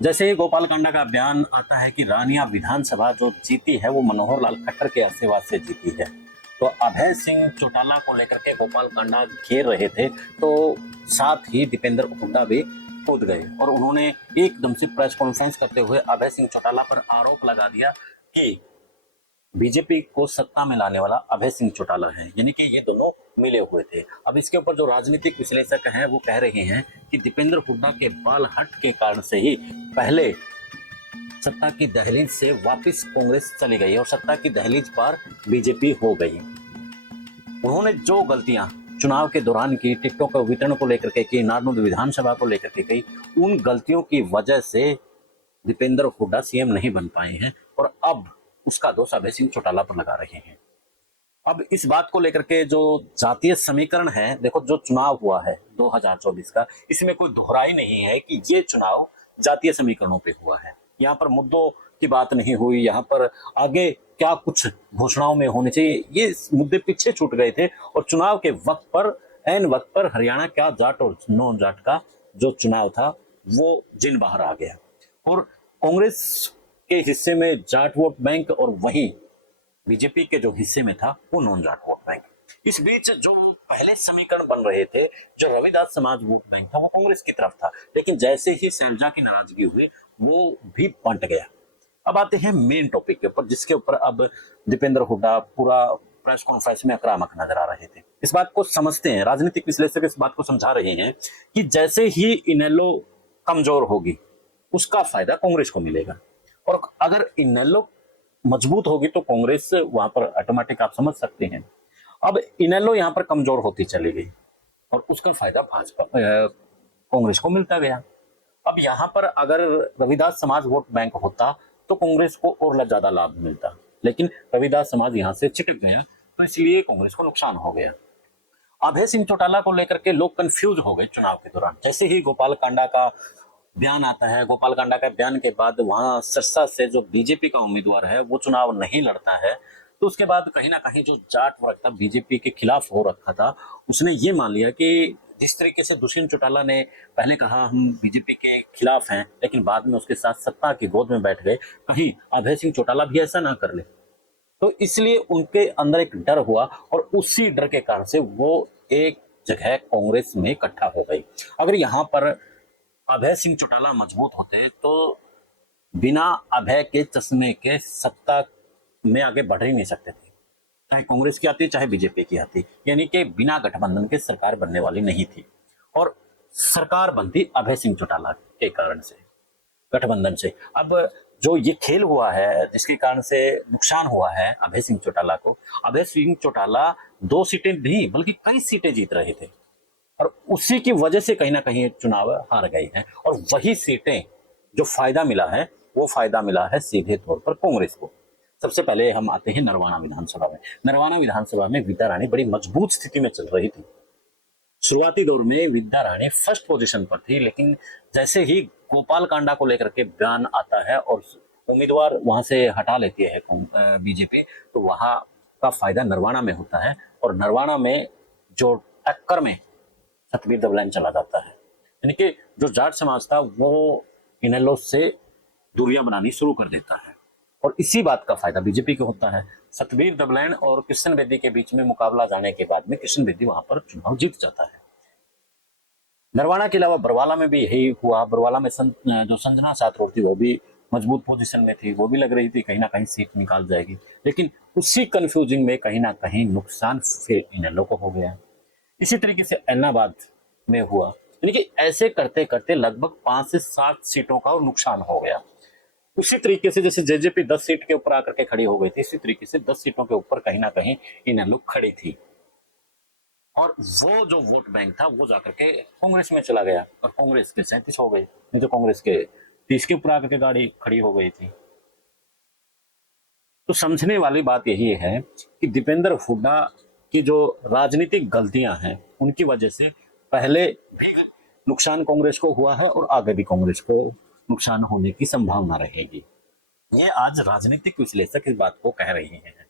जैसे ही गोपाल कांडा का बयान आता है कि रानिया विधानसभा जो जीती है वो मनोहर लाल खट्टर के आशीर्वाद से जीती है, तो अभय सिंह चौटाला को लेकर के गोपाल कांडा घेर रहे थे, तो साथ ही दीपेंद्र हुड्डा भी कूद गए और उन्होंने एकदम से प्रेस कॉन्फ्रेंस करते हुए अभय सिंह चौटाला पर आरोप लगा दिया कि बीजेपी को सत्ता में लाने वाला अभय सिंह चौटाला है, यानी कि ये दोनों मिले हुए थे। अब इसके ऊपर जो राजनीतिक विश्लेषक हैं वो कह रहे हैं कि दीपेंद्र हुड्डा के बाल हट के कारण से ही पहले सत्ता की दहलीज से वापस कांग्रेस चली गई और सत्ता की दहलीज पर बीजेपी हो गई। उन्होंने जो गलतियां चुनाव के दौरान की, टिकटों का वितरण को लेकर के की, नारनौल विधानसभा को लेकर के की, उन गलतियों की वजह से दीपेंद्र हुड्डा सीएम नहीं बन पाए हैं और अब उसका दोष अभय सिंह चौटाला पर लगा रहे हैं। अब इस बात को लेकर के जो जातीय समीकरण है, देखो जो चुनाव हुआ है 2024 का, इसमें कोई दोहराई नहीं है कि ये चुनाव जातीय समीकरणों पे हुआ है। यहाँ पर मुद्दों की बात नहीं हुई, यहाँ पर आगे क्या कुछ घोषणाओं में होने चाहिए ये मुद्दे पीछे छूट गए थे और चुनाव के वक्त पर, एन वक्त पर हरियाणा क्या जाट और नॉन जाट का जो चुनाव था वो जिन बाहर आ गया और कांग्रेस के हिस्से में जाट वोट बैंक और वहीं बीजेपी के जो हिस्से में था वो नॉन जाट वोट बैंक। इस बीच जो पहले समीकरण बन रहे थे, जो रविदास समाज वोट बैंक था वो कांग्रेस की तरफ था, लेकिन जैसे ही शैलजा की नाराजगी हुई वो भी बंट गया। अब आते हैं मेन टॉपिक के ऊपर, जिसके ऊपर अब दीपेंद्र हुड्डा पूरा प्रेस कॉन्फ्रेंस में आक्रामक नजर आ रहे थे। इस बात को समझते हैं, राजनीतिक विश्लेषक इस बात को समझा रहे हैं कि जैसे ही इनेलो कमजोर होगी उसका फायदा कांग्रेस को मिलेगा और अगर इनेलो मजबूत होगी तो कांग्रेस वहां पर ऑटोमेटिक, आप समझ सकते हैं। अब इनेलो यहां पर कमजोर होती चली गई और उसका फायदा भाजपा कांग्रेस को मिलता गया। अब यहां पर अगर रविदास समाज वोट बैंक होता तो कांग्रेस को और ज्यादा लाभ मिलता, लेकिन रविदास समाज यहां से चिटक गया तो इसलिए कांग्रेस को नुकसान हो गया। अभय सिंह चौटाला को लेकर के लोग कंफ्यूज हो गए चुनाव के दौरान। जैसे ही गोपाल कांडा का बयान आता है, गोपाल कांडा का बयान के बाद वहां सिरसा से जो बीजेपी का उम्मीदवार है वो चुनाव नहीं लड़ता है, तो उसके बाद कहीं ना कहीं जो जाट वर्ग था बीजेपी के खिलाफ हो रखा था, उसने ये मान लिया कि जिस तरीके से दुष्यंत चौटाला ने पहले कहा हम बीजेपी के खिलाफ हैं, लेकिन बाद में उसके साथ सत्ता की गोद में बैठ गए, कहीं अभय सिंह चौटाला भी ऐसा ना कर ले। तो इसलिए उनके अंदर एक डर हुआ और उसी डर के कारण से वो एक जगह कांग्रेस में इकट्ठा हो गई। अगर यहाँ पर अभय सिंह चौटाला मजबूत होते तो बिना अभय के चश्मे के सत्ता में आगे बढ़ ही नहीं सकते थे, चाहे कांग्रेस की आती चाहे बीजेपी की आती, यानी कि बिना गठबंधन के सरकार बनने वाली नहीं थी और सरकार बनती अभय सिंह चौटाला के कारण से, गठबंधन से। अब जो ये खेल हुआ है जिसके कारण से नुकसान हुआ है अभय सिंह चौटाला को, अभय सिंह चौटाला 2 सीटें नहीं बल्कि कई सीटें जीत रहे थे और उसी की वजह से कहीं ना कहीं चुनाव हार गए हैं और वही सीटें जो फायदा मिला है वो फायदा मिला है सीधे तौर पर कांग्रेस को। सबसे पहले हम आते हैं नरवाना विधानसभा में। नरवाना विधानसभा में विद्या राणी बड़ी मजबूत स्थिति में चल रही थी। शुरुआती दौर में विद्या राणी फर्स्ट पोजीशन पर थी, लेकिन जैसे ही गोपाल कांडा को लेकर के बयान आता है और उम्मीदवार वहां से हटा लेती है बीजेपी, तो वहां का फायदा नरवाना में होता है और नरवाना में जो टक्कर में सतबीर देवलैन चला जाता है, यानी कि जो जाट समाज था वो इनेलो से दूरियां बनानी शुरू कर देता है और इसी बात का फायदा बीजेपी को होता है। सतबीर देवलैन और कृष्ण बेदी के बीच में मुकाबला जाने के बाद में कृष्ण बेदी वहां पर चुनाव जीत जाता है। नरवाना के अलावा बरवाला में भी यही हुआ। बरवाला में जो संजना सातरोड थी वो भी मजबूत पोजीशन में थी, वो भी लग रही थी कहीं ना कहीं सीट निकाल जाएगी, लेकिन उसी कंफ्यूजिंग में कहीं ना कहीं नुकसान फिर इनेलो को हो गया। इसी तरीके से ऐलनाबाद में हुआ, यानी कि ऐसे करते करते लगभग 5 से 7 सीटों का नुकसान हो गया। उसी तरीके से जैसे जेजेपी 10 सीट के ऊपर आकर के खड़ी हो गई थी, इसी तरीके से 10 सीटों के ऊपर कहीं ना कहीं इनेलो खड़ी थी और वो जो वोट बैंक था वो जाकर के कांग्रेस में चला गया और कांग्रेस के 37 हो गए, नहीं तो कांग्रेस के 30 के ऊपर आकर के गाड़ी खड़ी हो गई थी। तो समझने वाली बात यही है कि दीपेंद्र हुड्डा की जो राजनीतिक गलतियां हैं उनकी वजह से पहले भी नुकसान कांग्रेस को हुआ है और आगे भी कांग्रेस को नुकसान होने की संभावना रहेगी। ये आज राजनीतिक विश्लेषक इस बात को कह रहे हैं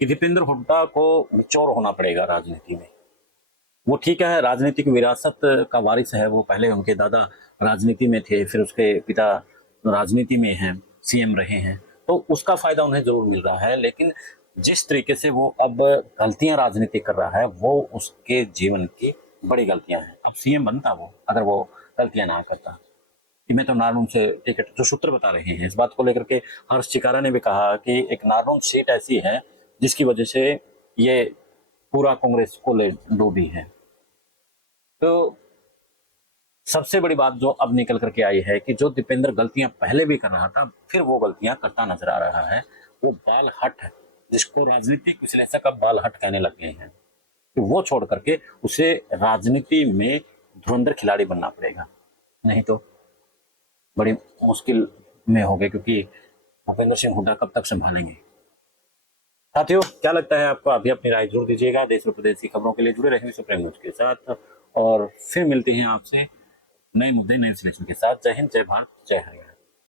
कि दीपेंद्र हुड्डा को मैच्योर होना पड़ेगा राजनीति में। वो ठीक है, राजनीतिक विरासत का वारिस है वो। पहले उनके दादा राजनीति में थे, फिर उसके पिता राजनीति में हैं, सीएम रहे हैं, तो उसका फायदा उन्हें जरूर मिल रहा है। लेकिन जिस तरीके से वो अब गलतियां राजनीति कर रहा है, वो उसके जीवन की बड़ी गलतियां हैं। अब सीएम बनता वो, अगर वो गलतियां ना करता। कि मैं तो नारनूल से टिकट, जो सूत्र बता रहे हैं इस बात को लेकर के, हर्ष चिकारा ने भी कहा कि एक नारनूल सीट ऐसी है जिसकी वजह से ये पूरा कांग्रेस को ले डूबी है। तो सबसे बड़ी बात जो अब निकल करके आई है कि जो दीपेंद्र गलतियां पहले भी कर रहा था, फिर वो गलतियां करता नजर आ रहा है। वो बाल हट है, जिसको राजनीतिक विश्लेषक अब बाल हट कहने लग गए हैं, कि वो छोड़ करके उसे राजनीति में धुरंधर खिलाड़ी बनना पड़ेगा, नहीं तो बड़ी मुश्किल में होगे, क्योंकि भूपेंद्र सिंह हुड्डा कब तक संभालेंगे। साथियों, क्या लगता है आपको? अभी अपनी राय जरूर दीजिएगा। देश और प्रदेश की खबरों के लिए जुड़े रहेंगे सुप्रीम न्यूज के साथ, और फिर मिलते हैं आपसे नए मुद्दे, नए विश्लेषण के साथ। जय हिंद, जय भारत, जय हरियाणा।